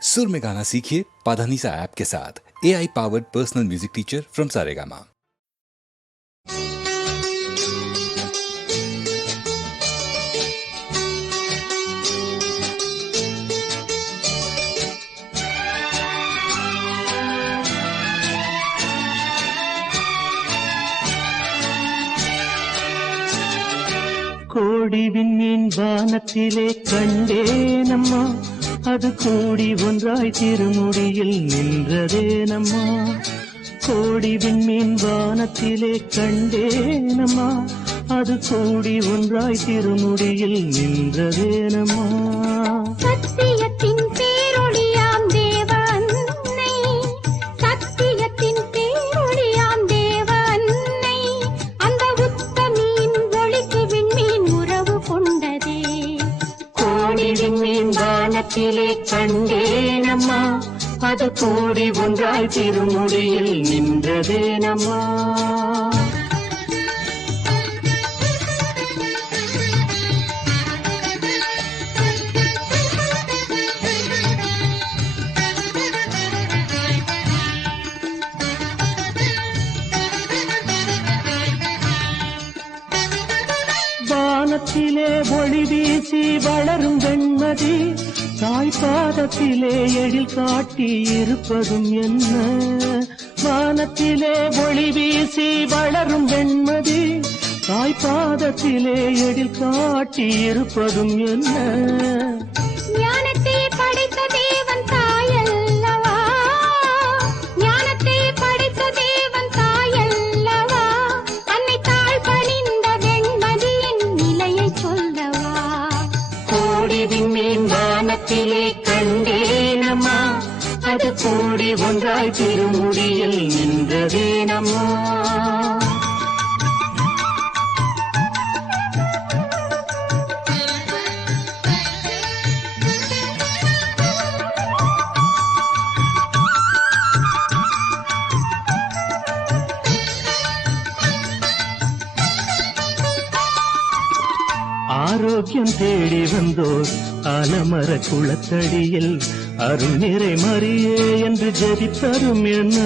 सुर में गाना सीखिए पाधानीसा ऐप के साथ। AI powered personal music teacher from Saregama. கோடி விண்மீன் வானத்திலே கண்டேனம்மா, அது கூடி ஒன்றாய் திருமுடியில் நின்றதேனம்மா. கோடி விண்மீன் வானத்திலே கண்டேனம்மா, அது கூடி ஒன்றாய் திருமுடியில் நின்றதேனம்மா. சத்தியத்தின் பேரொளியாம் தேவ அன்னை, சத்தியத்தின் பேரொளியாம் தேவ அன்னை, அந்த உத்தமியின் ஒளிக்கு விண்மீன் உறவு கொண்டதே. கோடி விண்மீன் வானத்திலே கண்டேனம்மா, அது கூடி ஒன்றாய் திருமுடியில் நின்றதேனம்மா. வானத்திலே ஒளி வீசி வளரும் வெண்மதி, தாய்பாதத்திலே எழில் காட்டி இருப்பதும் என்ன. வானத்திலே ஒளி வீசி வளரும் வெண்மதி, தாய்பாதத்திலே எழில் காட்டி இருப்பதும் என்ன. ஞானத்தை படைத்த தேவன் தாயல்லவா, ஞானத்தை படைத்த தேவன் தாயல்லவா, அன்னை தாழ் பணிந்த வெண்மதியின் நிலையை சொல்லவா. கோடி விண்மீன் வானத்திலே கண்டேனம்மா, அது கூடி ஒன்றாய் திருமுடியில் நின்றதேனம்மா. ஆரோக்கியம் தேடி வந்தோர் ஆலமர குளத்தடியில் அருள் நிறை மரியே என்று ஜெபிப்பதும் என்ன.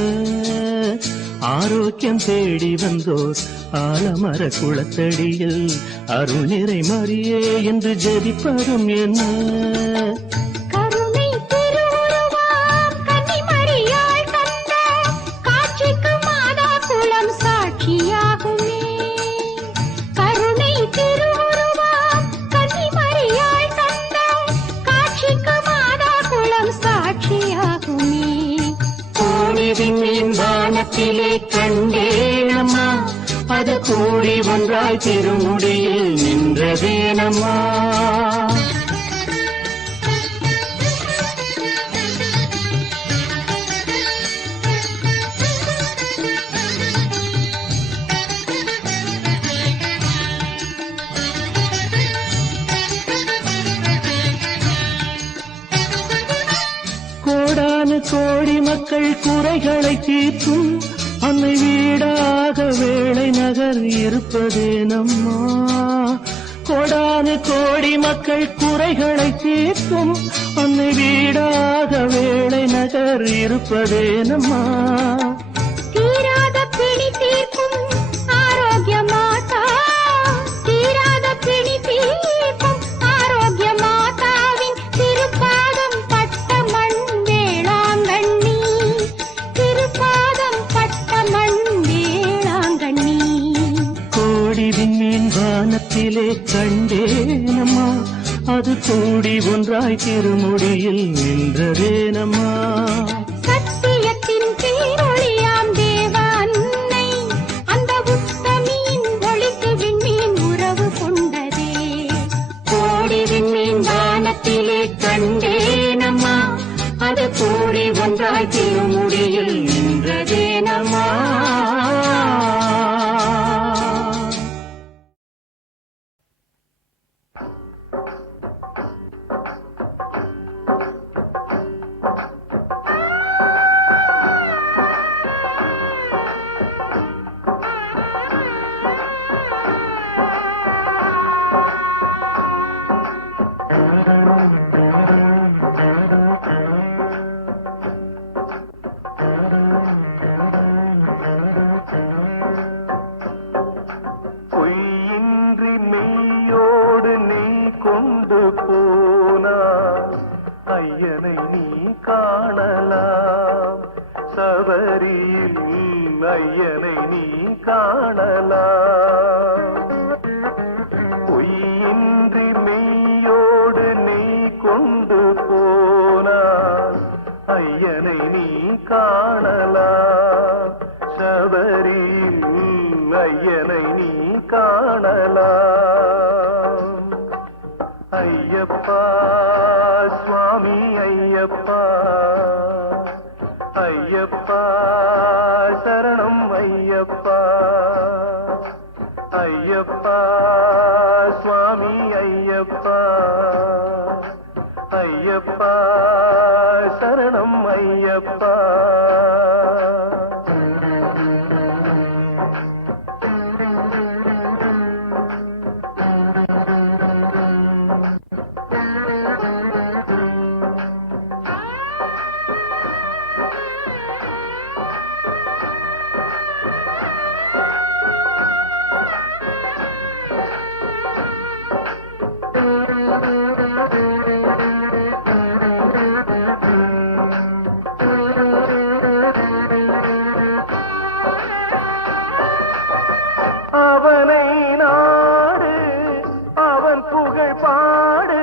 ஆரோக்கியம் தேடி வந்தோர் ஆலமர குளத்தடியில் அருள் நிறை மரியே என்று ஜெபிப்பதும் என்ன. கருணை திருவுருவாம் கன்னிமரியாள் கண்ட காட்சிக்கு மாதா குலம் சாட்சியாகுமே. கருணை திருவுருவாம் கன்னிமரியாள் கண்ட காட்சிக்கு மாதா குலம் சாட்சியாகுமே. கோடி விண்மீன் வானத்திலே கண்டேனம்மா, அது கூடி ஒன்றாய் திருமுடியில் நின்றதேனம்மா. கோடானு கோடி மக்கள் குறைகளை தீர்க்கும் அன்னை வீடாக வேளை நகர் இருப்பதேனம்மா. கோடானு கோடி மக்கள் குறைகளை தீர்க்கும் அன்னை வீடாக வேளை நகர் இருப்பதேனம்மா. தீராத பிணி தீர்க்கும் ஆரோக்கிய மாதா, தீராத பிணி தீர்க்கும் ஆரோக்கிய மாதாவின் திருப்பாதம் பட்ட மண் வேளாங்கண்ணி, திருப்பாதம் பட்ட மண் வேளாங்கண்ணி. கோடி விண்மீன் வானத்திலே கண்டேனம்மா, அது கூடி ஒன்றாய் திருமுடியில் நின்றதேனம்மா. சத்தியத்தின் பேரொளியாம் தேவ அன்னை, அந்த உத்தமியின் ஒளிக்கு விண்மீன் உறவு கொண்டதே. கோடி விண்மீன் வானத்திலே கண்டேனம்மா, அது கூடி ஒன்றாய் திருமுடியில் நின்றதேனம்மா. ஐயனை நீ காணலாம் சபரியில் ஐயனை நீ காணலாம் பொய்யின்றி மெய்யோடு நீ கொண்டு போனான் ஐயனை நீ காணலாம் சபரியில் ஐயனை நீ காணலாம் ஐயப்பா சுவாமி ஐயப்பா ஐயப்பா சரணம் ஐயப்பா ஐயப்பா சுவாமி ஐயப்பா ஐயப்பா சரணம் ஐயப்பா அவனை நாடு அவன் புகழ் பாடு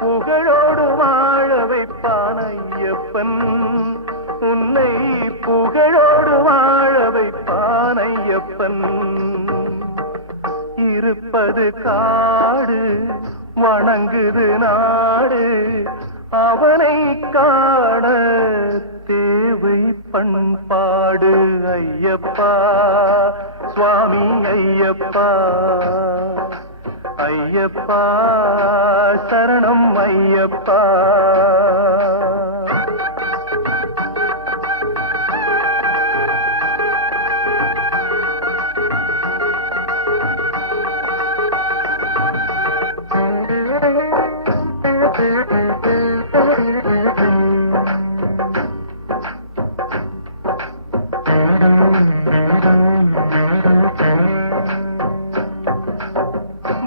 புகழோடு வாழ வைப்பான் ஐயப்பன் உன்னை புகழோடு வாழ வைப்பான் ஐயப்பன் இருப்பது காடு வணங்குது நாடு அவனை காண தேவை பண்பாடு ஐயப்பா சுவாமி ஐயப்பா ஐயப்பா சரணம் ஐயப்பா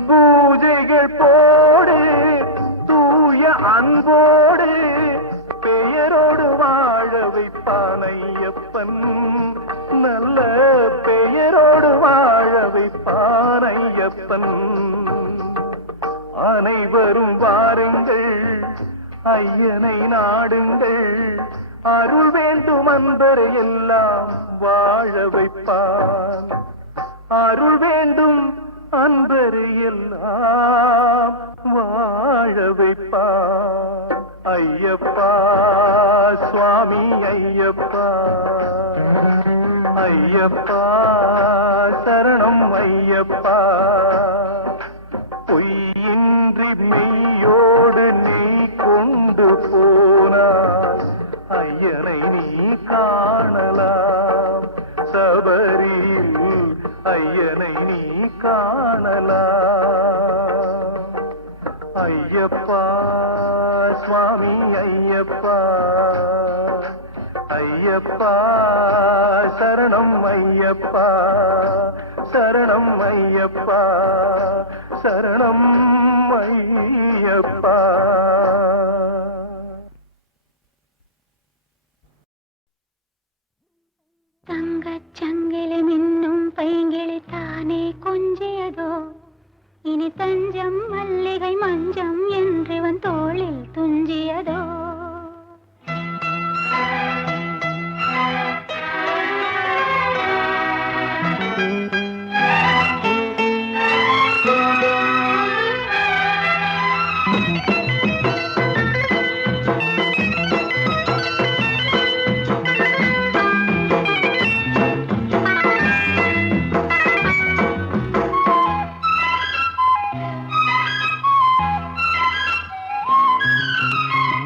பூஜைகள் போடு தூய அன்போடு பெயரோடு வாழ வைப்பான் ஐயப்பன் நல்ல பெயரோடு வாழ வைப்பான் ஐயப்பன் அனைவரும் வாருங்கள் ஐயனை நாடுங்கள் அருள் வேண்டும் அன்பரை எல்லாம் வாழ வைப்பான் அருள் வேண்டும் அன்பரை எல்லாம் வாழ வைப்பான் ஐயப்பா சுவாமி ஐயப்பா ஐயப்பா சரணம் ஐயப்பா பொய்யின்றி மெய்யோடு நீ கொண்டு போனாய் ஐயனை நீ காணலாம் சபரியில் ஐயனை நீ காணலாம் ஐயப்பா சுவாமி ஐயப்பா ஐயப்பா சரணம் ஐயப்பா சரணம் ஐயப்பா சரணம் ஐயப்பா தங்கச்சங்கிலி மின்னும் பைங்கிளி தானே கொஞ்சியதோ இனி தஞ்சம் மல்லிகை மஞ்சம் என்றிவன் தோளில் துஞ்சியதோ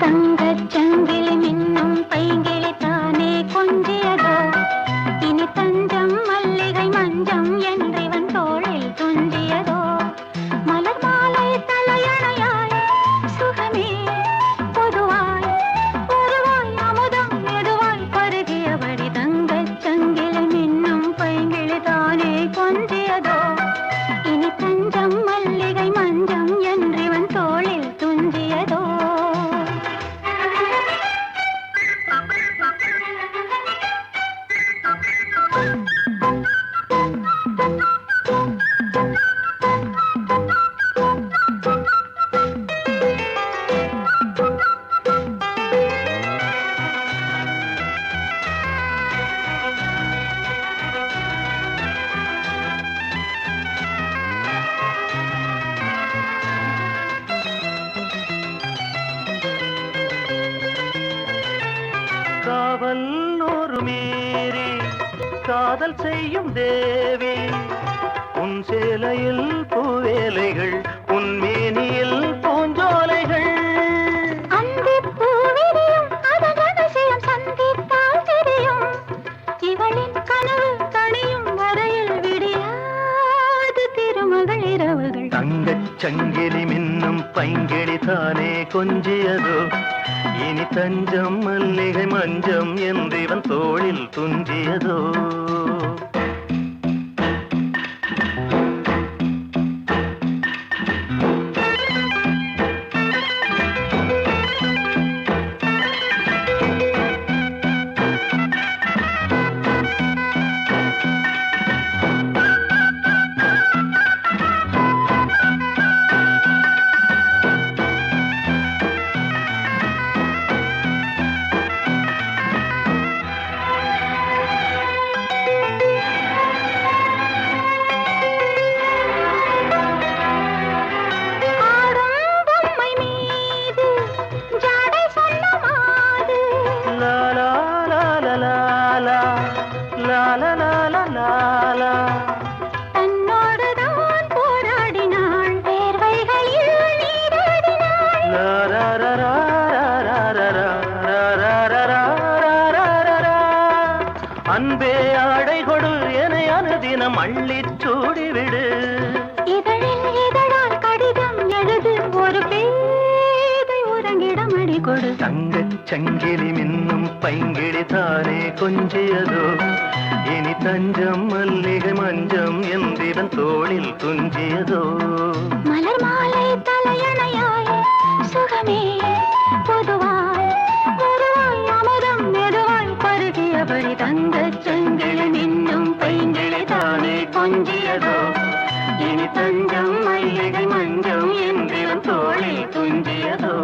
தங்க காவல் ஒரு மீறி காதல் செய்யும் தேவி உன் சேலையில் பூவேலைகள் உன் மேனியில் பூஞ்சோலைகள் அந்திப் பூவிரியும் அதன் ரகசியம் சந்தித்தால் தெரியும். இவளின் கனவு கனியும் வரையில் விடியாது திருமகள் இரவுகள். தங்கச் சங்கிலி மின்னும் பைங்கிளி தானே கொஞ்சியதோ இனி தஞ்சம் மல்லிகை மஞ்சம் என்றிவன் தோளில் துஞ்சியதோ தன்னோடுதான் போராடினாள் வேர்வைகளில் நீராடினாள். அன்பே ஆடை கொடு என அனுதினம் அள்ளிச் சூடிவிடு. இதழில் இதழால் கடிதம் எழுது ஒரு பேதை உறங்கிடம் அடி கொடு. தங்கச் சங்கிலி மின்னும் பைங்கிளி தானே கொஞ்சியதோ இனி தஞ்சம் மல்லிகை மஞ்சம் என்றிவன் தோளில் துஞ்சியதோ மலர் மாலை தலையணையாய் சுகமே பொதுவாய் பொதுவாய் அமுதம் மெதுவாய் பருகியபடி தங்கச் சங்கிலி மின்னும் பைங்கிளி தானே கொஞ்சியதோ இனி தஞ்சம் மல்லிகை மஞ்சம் என்றிவன் தோளில் துஞ்சியதோ.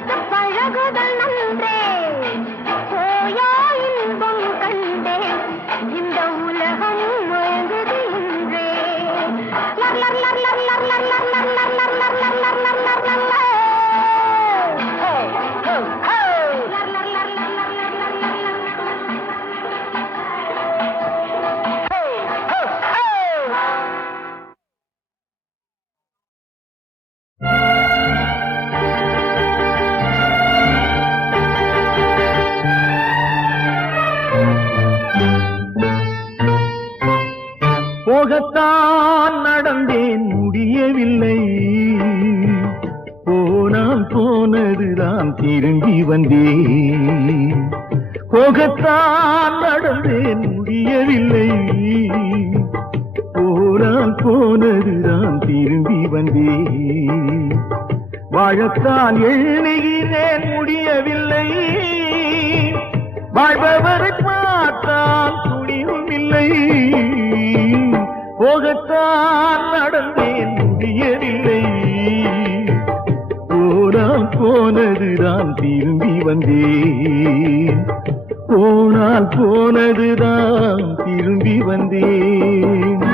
பார்த்து பழகுதல் நன்றே போயா இன்பம் கண்டேன் இந்த உலகம் முயங்குது என்றே லர் லர் லர் லர் லர் லர் லர் லர் லர் லர் லர் லர் லர் லர் லர் லர் லர் போகத்தான் நடந்தேன் முடியவில்லை போனால் போனதுதான் திரும்பி வந்தேன் போகத்தான் நடந்தேன் முடியவில்லை போனால் போனதுதான் திரும்பி வந்தேன் வாழத்தான் எண்ணுகிறேன் முடியவில்லை வாழ்பவரை பார்த்தால் துணிவும் இல்லை போகத்தான் நடந்தேன் முடியவில்லை போனால் போனதுதான் திரும்பி வந்தேன் போனால் போனதுதான் திரும்பி வந்தேன்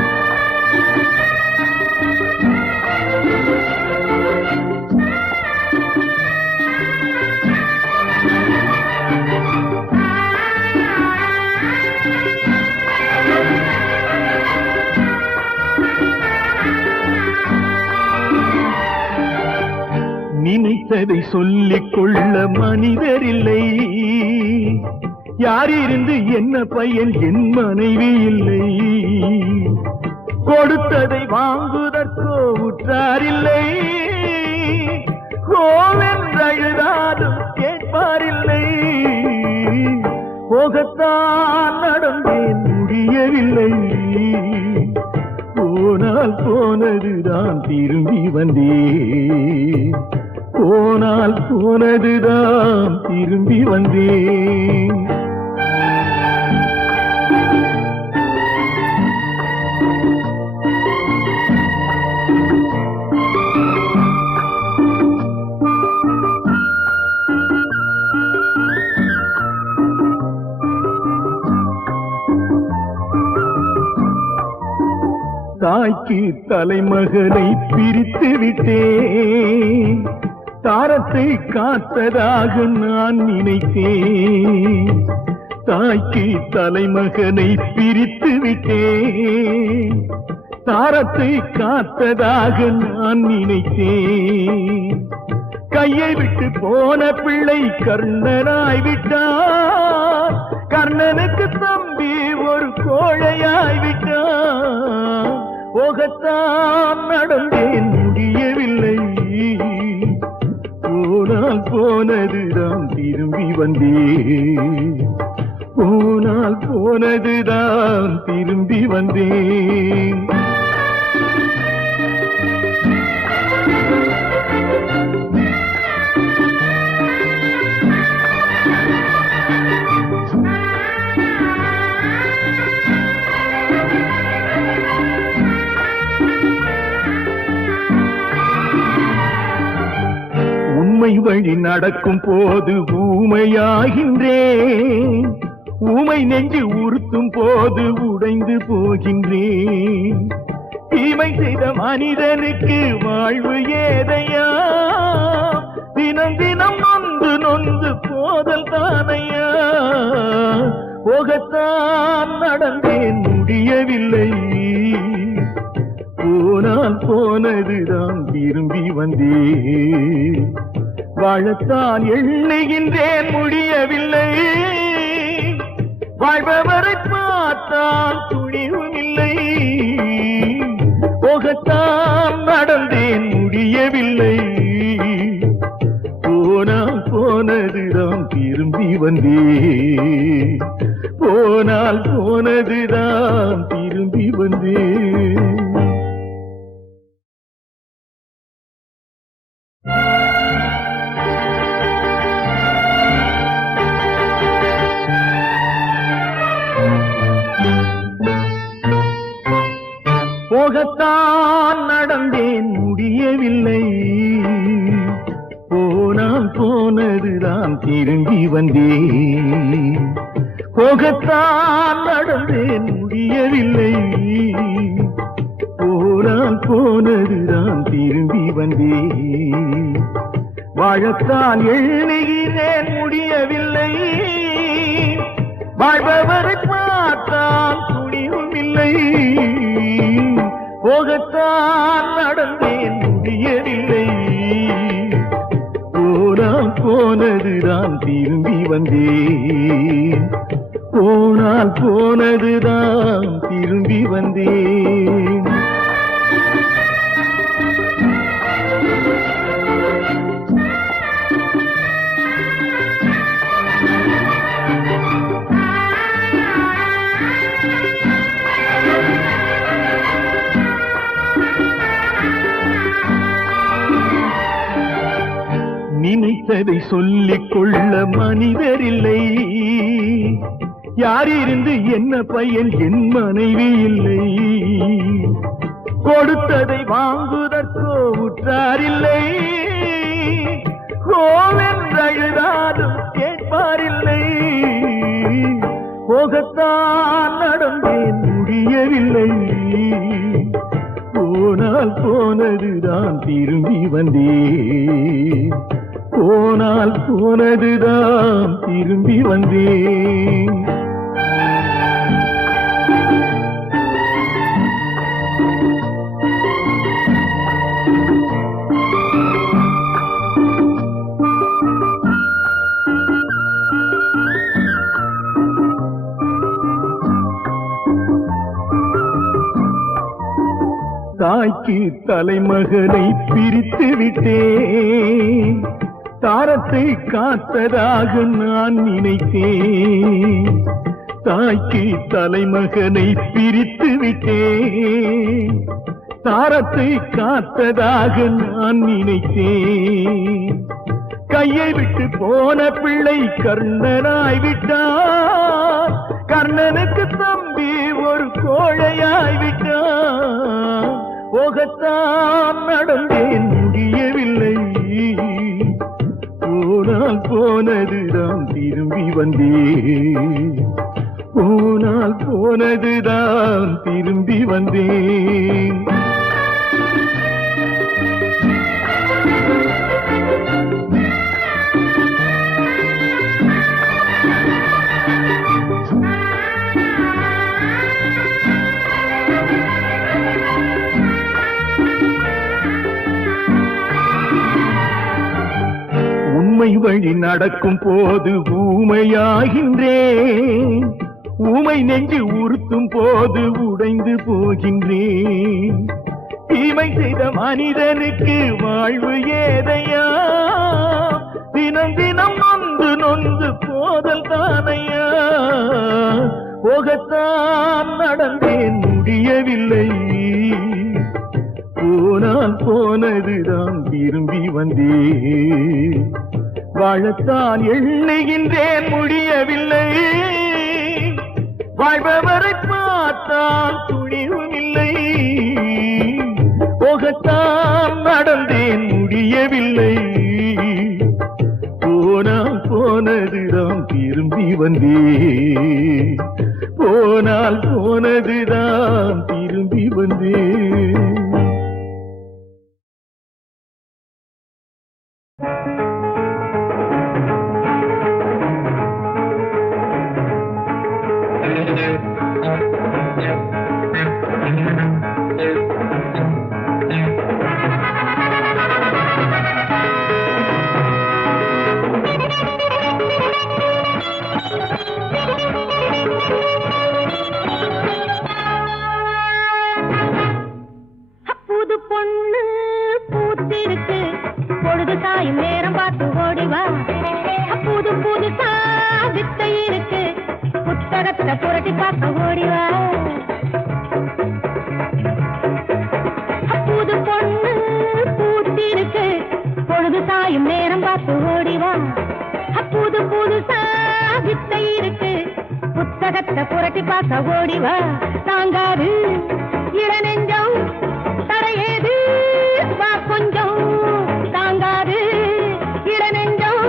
நினைத்ததை சொல்லிக் கொள்ள மனிதர் இல்லை யாரிருந்து என்ன பையன் என் மனைவி இல்லை கொடுத்ததை வாங்குவதற்கோ உற்றாரில்லை கோவென்றழுதாலும் கேட்பாரில்லை போகத்தான் நடந்தேன் முடியவில்லை போனால் போனதுதான் திரும்பி வந்தேன் போனால் போனதுதான் திரும்பி வந்தேன் தாய்க்கு தலைமகனை பிரித்து விட்டேன் தாரத்தை காத்ததாக நான் நினைத்தேன் தாய்க்கு தலைமகனை பிரித்து விட்டேன் தாரத்தை காத்ததாக நான் நினைத்தேன் கையை விட்டு போன பிள்ளை கர்ணனாய் விட்டார் கர்ணனுக்கு தம்பி ஒரு கோழையாய் விட்டார் போகத்தான் நடந்தேன் முடியவில்லை போனால் போனதுதான் திரும்பி வந்தேன் போனால் போனதுதான் திரும்பி வந்தேன் ஊமை வழி நடக்கும் போது ஊமையாகின்றேன் ஊமை நெஞ்சு உறுத்தும் போது உடைந்து போகின்றேன் தீமை செய்த மனிதனுக்கு வாழ்வு ஏதையா தினம் தினம் நொந்து நொந்து போதல் தானையா போகத்தான் நடந்தேன் முடியவில்லை போனால் போனதுதான் திரும்பி வந்தேன் வாழத்தான் எண்ணுகின்றேன் முடியவில்லை வாழ்பவரை பார்த்தால் துணிவும் இல்லை போகத்தான் நடந்தேன் முடியவில்லை போனால் போனதுதான் திரும்பி வந்தேன் போனால் போனதுதான் திரும்பி வந்தேன் போகத்தான் நடந்தேன் முடியவில்லை போனால் போனதுதான் திரும்பி வந்தேன். போகத்தான் நடந்தேன் முடியவில்லை. போனால் போனதுதான் திரும்பி வந்தேன். வாழத்தான் எண்ணுகிறேன் முடியவில்லை. வாழ்பவரை பார்த்தால் துணிவும் இல்லை. போகத்தான் நடந்தேன் முடியவில்லை. போனால் போனதுதான் திரும்பி வந்தேன். போனால் போனதுதான் திரும்பி வந்தேன். நினைத்ததை சொல்லிக் கொள்ள மனிதரில்லை. யாரிருந்து என்ன பையன் என் மனைவி இல்லை. கொடுத்ததை வாங்குதற்கோ உற்றாரில்லை. கோவென்றழுதாலும் கேட்பாரில்லை. போகத்தான் நடந்தேன் முடியவில்லை. போனால் போனதுதான் திரும்பி வந்தேன். போனால் போனதுதான் திரும்பி வந்தேன். தாய்க்கு தலைமகனை பிரித்து விட்டேன். தாரத்தை காத்ததாக நான் நினைத்தேன். தாய்க்கு தலைமகனை பிரித்து விட்டேன். தாரத்தை காத்ததாக நான் நினைத்தேன். கையை விட்டு போன பிள்ளை கர்ணனாய் விட்டார். கர்ணனுக்கு தம்பி ஒரு கோழையாய் விட்டார். போகத்தான் நடந்தேன் முடியவில்லை. போனால் போனதுதான் திரும்பி வந்தேன். போனால் போனதுதான் திரும்பி வந்தேன். ஊமை வழி நடக்கும் போது ஊமையாகின்றேன். ஊமை நெஞ்சு உறுத்தும் போது உடைந்து போகின்றேன். தீமை செய்த மனிதனுக்கு வாழ்வு ஏதையா? தினம் தினம் நொந்து நொந்து போதல் தானையா? போகத்தான் நடந்தேன் முடியவில்லை. போனால் போனதுதான் திரும்பி வந்தேன். வாழத்தான் எண்ணுகின்றேன் முடியவில்லை. வாழ்பவரை பார்த்தால் துணிவும் இல்லை. போகத்தான் நடந்தேன் முடியவில்லை. போனால் போனதுதான் திரும்பி வந்தேன். போனால் போனதுதான் திரும்பி வந்தேன். புது பொண்ணு பூத்திருக்கு, பொழுது சாயும் நேரம் பார்த்து ஓடிவா. புது புதுசா வித்தை இருக்கு, புத்தகத்தை புரட்டி பார்க்க ஓடிவா. புது பொண்ணு பூத்திருக்கு, பொழுது சாயும் நேரம் பார்த்து ஓடிவா. புது புதுசா வித்தை இருக்கு, புத்தகத்தை புரட்டி பார்க்க ஓடிவா. தாங்காது இளநெஞ்சம் தரையேது வா கொஞ்சம், தாங்காது இளநெஞ்சம்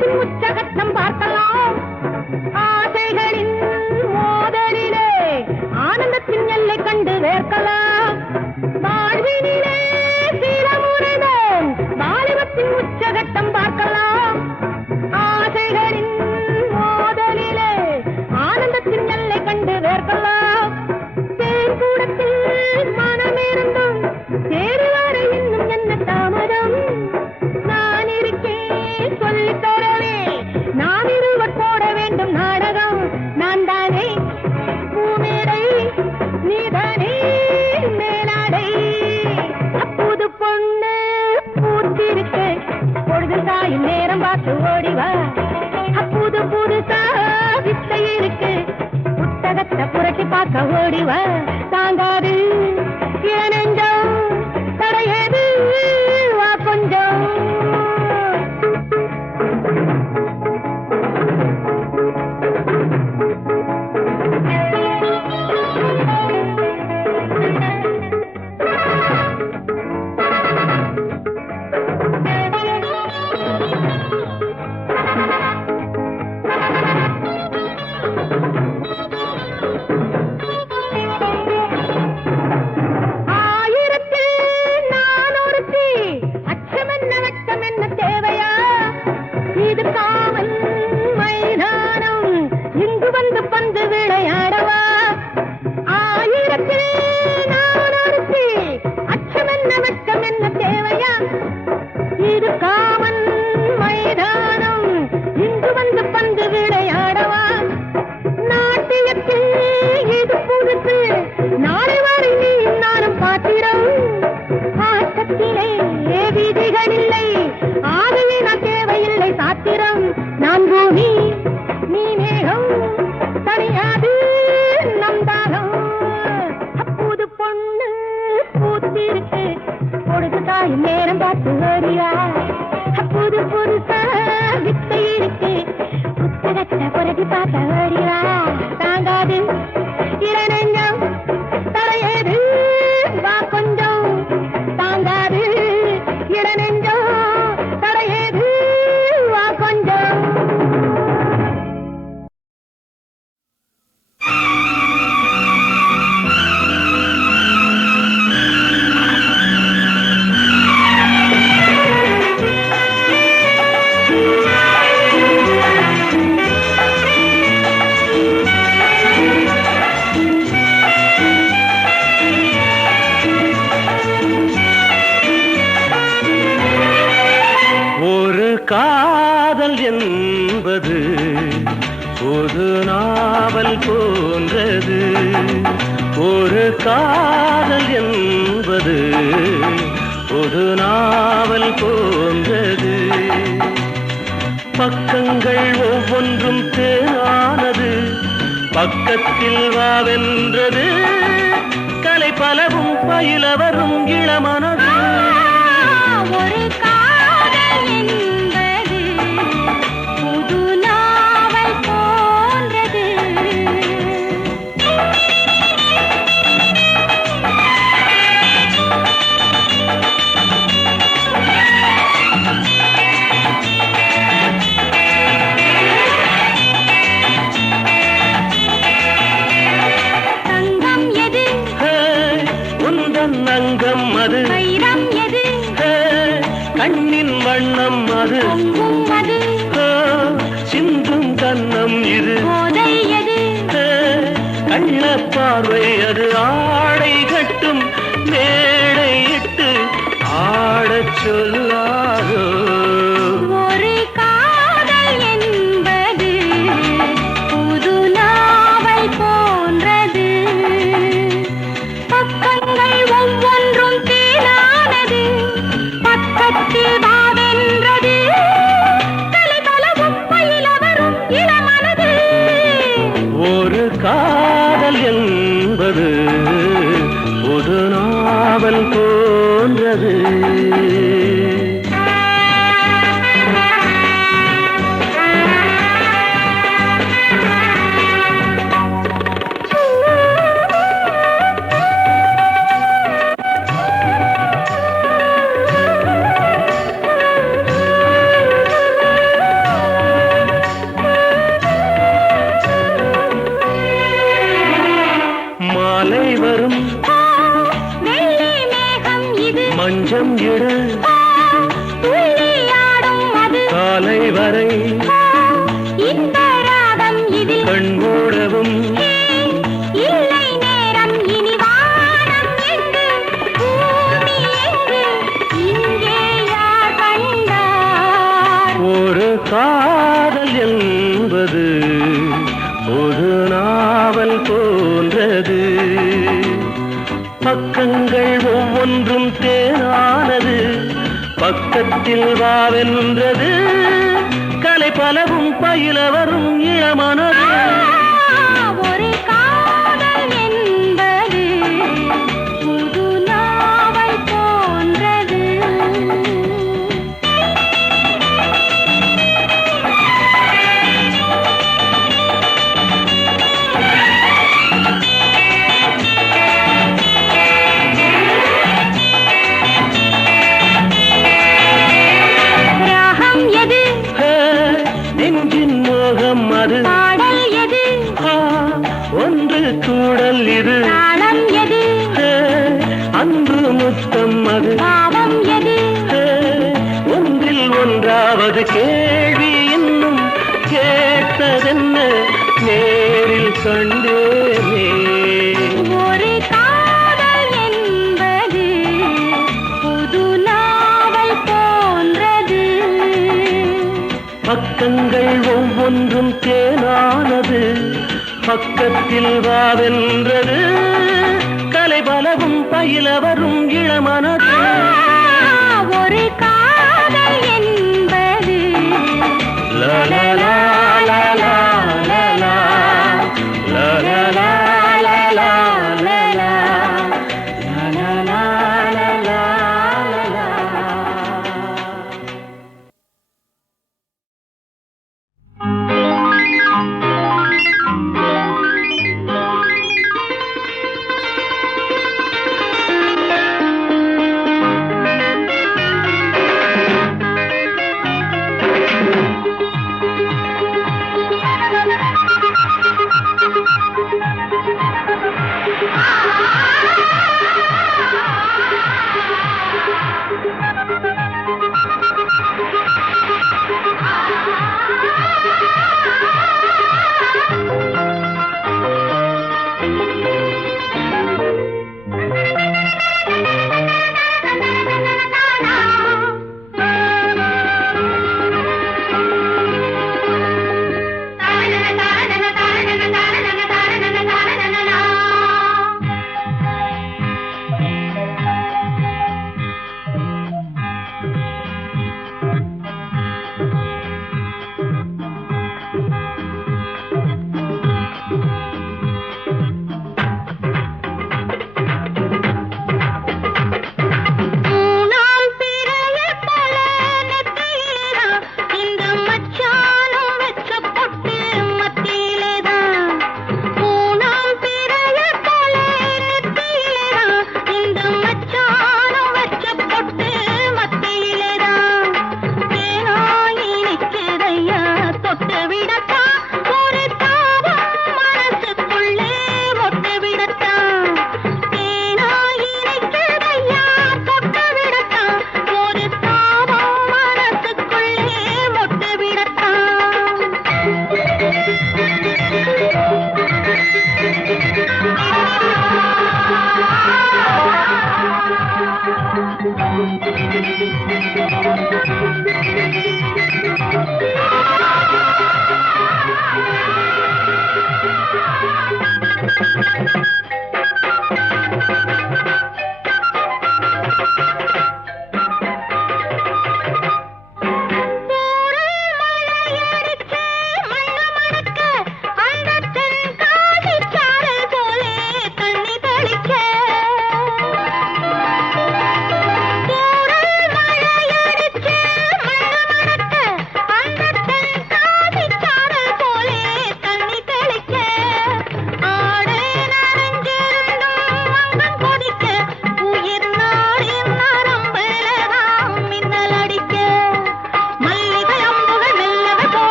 வாலிபத்தின் உச்சகட்டம் பார்க்கலாம். ஆசைகளின் மோதலிலே ஆனந்தத்தின் எல்லை கண்டு வேர்க்கலாம். வாழ்வினிலே சில முறைதான் வாலிபத்தின் உச்சகட்டம் பார்க்கலாம். ஆசைகளின் மோதலிலே ஆனந்தத்தின் எல்லை கண்டு வேர்க்கலாம். தேர்கூடத்தில் மனமிருந்தும் தேர்வரை இன்னும் என்ன தாமதம்? நான் இருக்கேன் சொல்லித் தரவே, நாம் இருவர் போட வேண்டும் நாடகம். நான் தானே பூமேடை, நீதானே மேலாடை. புது பொண்ணு பூத்திருக்கு, பொழுது சாயும் நேரம் பார்த்து ஓடிவா. புது புதுசா வித்தை இருக்கு, புத்தகத்தை புரட்டி பார்க்க ஓடிவா. தாங்காது இளநெஞ்சம், தடையது வா கொஞ்சம். ஆயிரத்தில் நான் ஒருத்தி, அச்சமென்ன வெட்கமென்ன தேவையா? இது காவல் மைதானம், இங்கு வந்து பந்து விளையாடவா? ஆயிரத்தில் நான் ஒருத்தி, அச்சமென்ன வெட்கமென்ன தேவையா? இது காவல் மைதானம், இங்கு வந்து பந்து விளையாடவா? நாட்டியத்தில் இது புதுசு, நாளை வரை நீயும் நானும் பாத்திரம். ஆட்டத்திலே விதிகள் இல்லை, ஆகவே நான் தேவையில்லை சாத்திரம். நான் பூமி, நீ மேகம், தனியாது நம் தாகம். புது பொண்ணு பூத்திருக்கு, பொழுது தாயும் நேரம் பார்த்து ஓடியா. புது புதுசா வித்தை இருக்கு, புத்தகத்தை புரட்டி பார்க்க ஓடிவா. தாங்காது இளநெஞ்சம், தடையது வா கொஞ்சம். தாங்காது இளநெஞ்சம், தடையது வா கொஞ்சம். ஒரு காதல் என்பது ஒரு நாவல் போன்றது. ஒரு காதல் என்பது ஒரு நாவல் போன்றது. பக்கங்கள் ஒவ்வொன்றும் தேனானது, பக்கத்தில் வாவென்றது. கலை பலவும் பயில வரும் இளமனது. ஒரு காதல் என்பது புது நாவல் போன்றது. தங்கம் எது? உந்தன் அங்கம் அது. வைரம் எது? கண்ணின் வண்ணம் அது. பொங்கும் அது. சிந்தும் கண்ணம் இது. போதை எது? கள்ள பார்வை அது. ஆடை கட்டும் மேடையிட்டு ஆடச் சொல்லாதோ. ஒரு காதல் என்பது புது நாவல் போன்றது. பக்கங்கள் ஒவ்வொன்றும் தேனானது, பக்கத்தில் வாவென்றது. கலைபலவும் பயில வரும் இளமனது. ஒரு காதல் என்பது ஒரு நாவல் போன்றது. தூங்கிட துள்ளியாடும் அது காலை வரை இந்த ராகம் இதில் கண் மூடவும் இல்லை நேரம் இனி வானம் எங்கு பூமி எங்கு இங்கே யார் கண்டார் ஒரு காதல் என்பது ஒரு நாவல் போன்றது பக்கங்கள் ஒவ்வொன்றும் தேனானது பக்கத்தில் வாவென்றது கலை பலவும் பயில வரும் இளமனது ஒரு காதல் என்பது புது நாவல் போன்றது ராகம் எது நெஞ்சின் மோகம் அது பாடல் எது ஒன்று கூடல் இது தாளம் எது அன்பு முத்தம் அது பாவம் எது ஒன்றில் ஒன்றாவது கேள்வி இன்னும் கேட்டதென்ன நேரில் கண்டேனே ஒரு காதல் என்பது புது நாவல் போன்றது பக்கங்கள் ஒவ்வொன்றும் தேனானது பக்கத்தில் வாவென்றது கலை பலவும் பயில வரும் இளமனது ஒரு காதல் என்பது லா லா லா லா லா லா லா லா லா லா லா லா லா லா லா லா லா லா.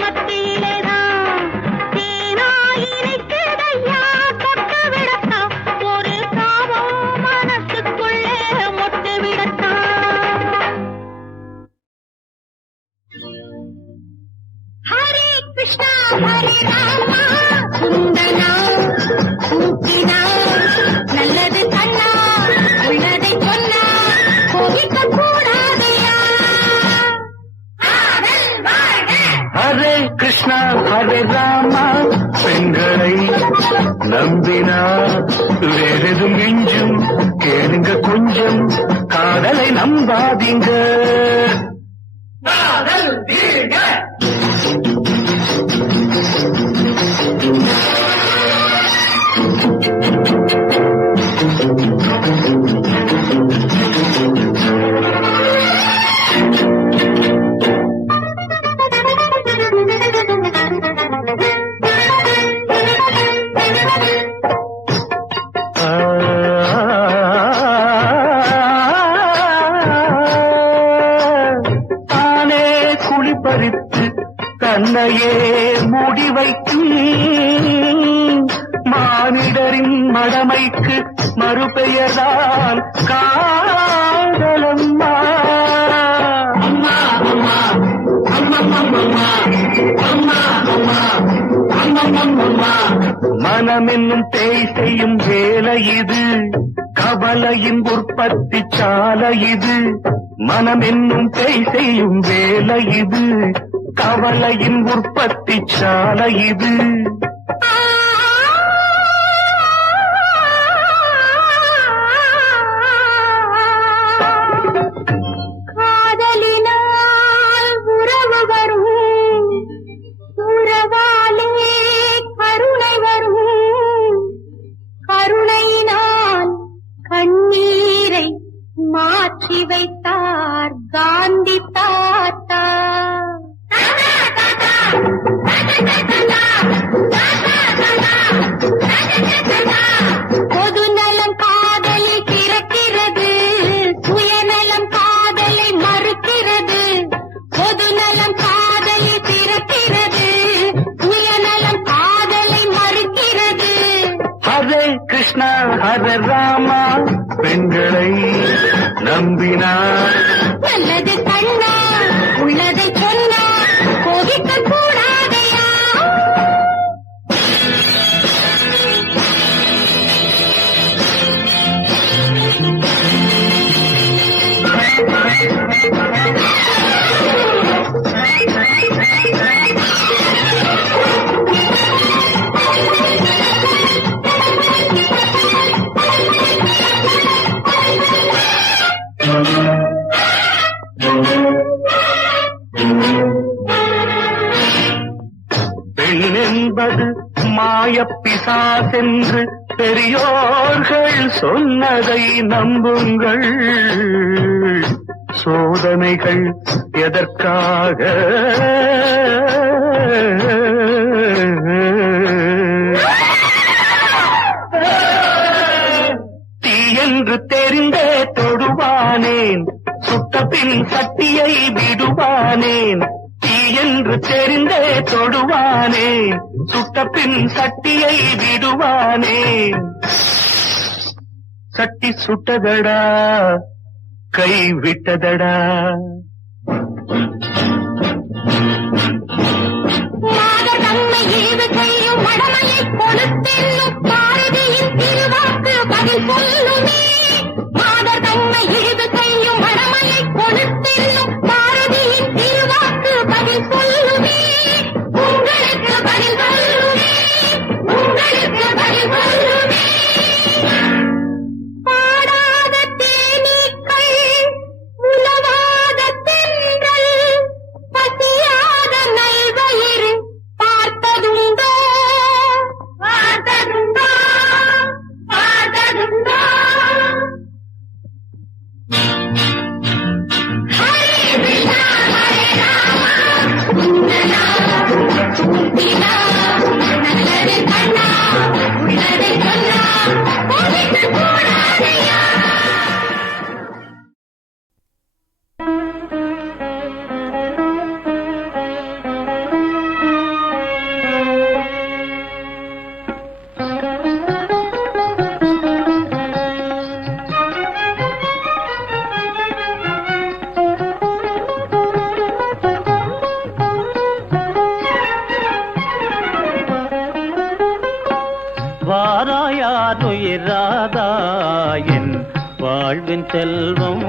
மத்தியிலேதான் தேனாயிருக்குதையா தொட்டு விடத்தான் ஒரு காமம் மனசுக்குள்ளே மொட்டு விடத்தான். ஹரே கிருஷ்ணா ஹரே ராமா சுந்தனா கூப்பினா நல்லது கண்ணா உள்ளதை சொன்னா கோபிக்க கூடாதையா. ஆடல் வாழ்க. ஹரே கிருஷ்ணா ஹரே ராமா பெண்களை நம்பினா வேறெதும் மிஞ்சும் கேளுங்க கொஞ்சம் காதலை நம்பாதீங்க. காதல் தீர்க. தானே குளிப்பறித்து தன்னையே மூடி வைக்கும் மானிடரின் மடமைக்கு மறுபெயர்தான் காதலம்மா. அம்மா அம்மா அம்மம்மம்மா அம்மா அம்மா அம்மம்மம்மா. மனம் என்னும் தேய் செய்யும் வேலை இது, கவலையின் உற்பத்தி சாலை இது. மனம் என்னும் தேய் செய்யும் வேலை இது, கவலையின் உற்பத்தி சாலை இது. காதலினால் உறவு வரும், உறவாலே கருணை வரும், கருணையினால் கண்ணீரை மாற்றி வைத்தார் காந்தி தாத்தா. பொதுநலம் காதலில் பிறக்கிறது, சுயநலம் காதலை மறுக்கிறது. பொதுநலம் காதலில் பிறக்கிறது, சுயநலம் காதலை மறுக்கிறது. ஹரே கிருஷ்ணா ஹரே ராமா பெண்களை நம்பினார் நல்லது கண்ணா உள்ளதை சொன்னா கோபிக்க கூடாதையா. பெண் என்பது மாயப்பிசாசென்று பெரியோர்கள் சொன்னதை நம்புங்கள். சோதனைகள் எதற்காக? தீ என்று தெரிந்தே தொடுவானேன், சுட்ட பின் சட்டியை விடுவானேன். தீ என்று தெரிந்தே தொடுவானேன், சுட்ட பின் சட்டியை விடுவானேன். சட்டி சுட்டதடா கை விட்டதடா. மாதர் தம்மை ஈவு செய்யும் மடமையை கொடுத்தென்னும் பாரதியின் திருவாக்கு பதில் சொல்லுமே. மாதர் தம்மை ஈவு செய்யும் மடமையை கொடுத்தென்னும் பாரதியின் திருவாக்கு பதில் சொல்லுமே. உங்களுக்கு பதில் சொல்லுமே, உங்களுக்கு பதில் சொல்லுமே. பாடாத தேனீக்கள் உலவாத வாழ்வின் செல்வம்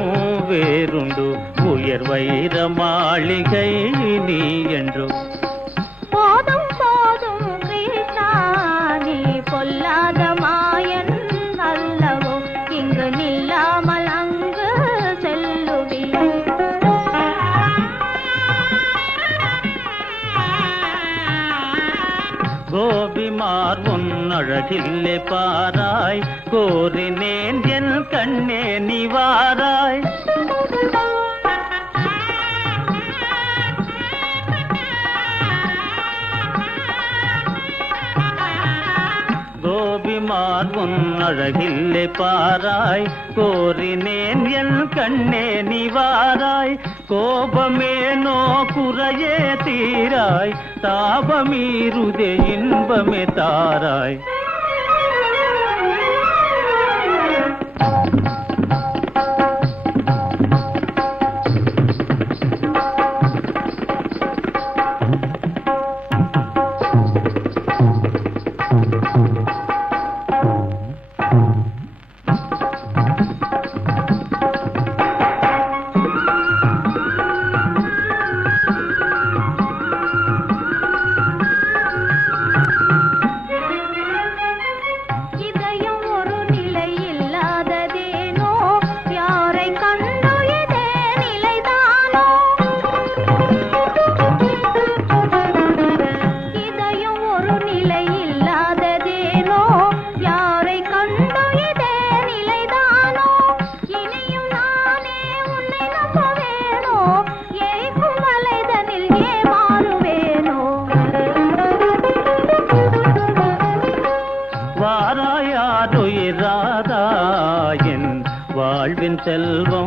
வேறுண்டு உயர் வைர மாளிகை நீ என்று போதும் போதும் கிருஷ்ணா நீ பொல்லாத மாயன் அல்லவோ இங்கு நில்லாமல் அங்கு செல்லுவி கோபிமார் உன் அழகில்லே பாராய் கோரினேன் என் கண்ணே நிவாராய் கோபிமார் உன் அழகில்லே பாராய் கோரினேன் என் கண்ணே நிவாராய் கோபமேனோ குறையே தீராய் தாபமீருதே இன்பமே தாராய் இதயம் ஒரு நிலை இல்லாததேனோ யாரை கண்டோ இதே நிலைதானோ இதயம் ஒரு நிலை இல்லாததேனோ யாரை கண்டோ இதே நிலைதானோ இனியும் நானே உன்னை நம்ப வேணோ ஏகும் வலைதனில் ஏமாறுவேனோ வாராயாருயிராதா என் வாழ்வின் செல்வம்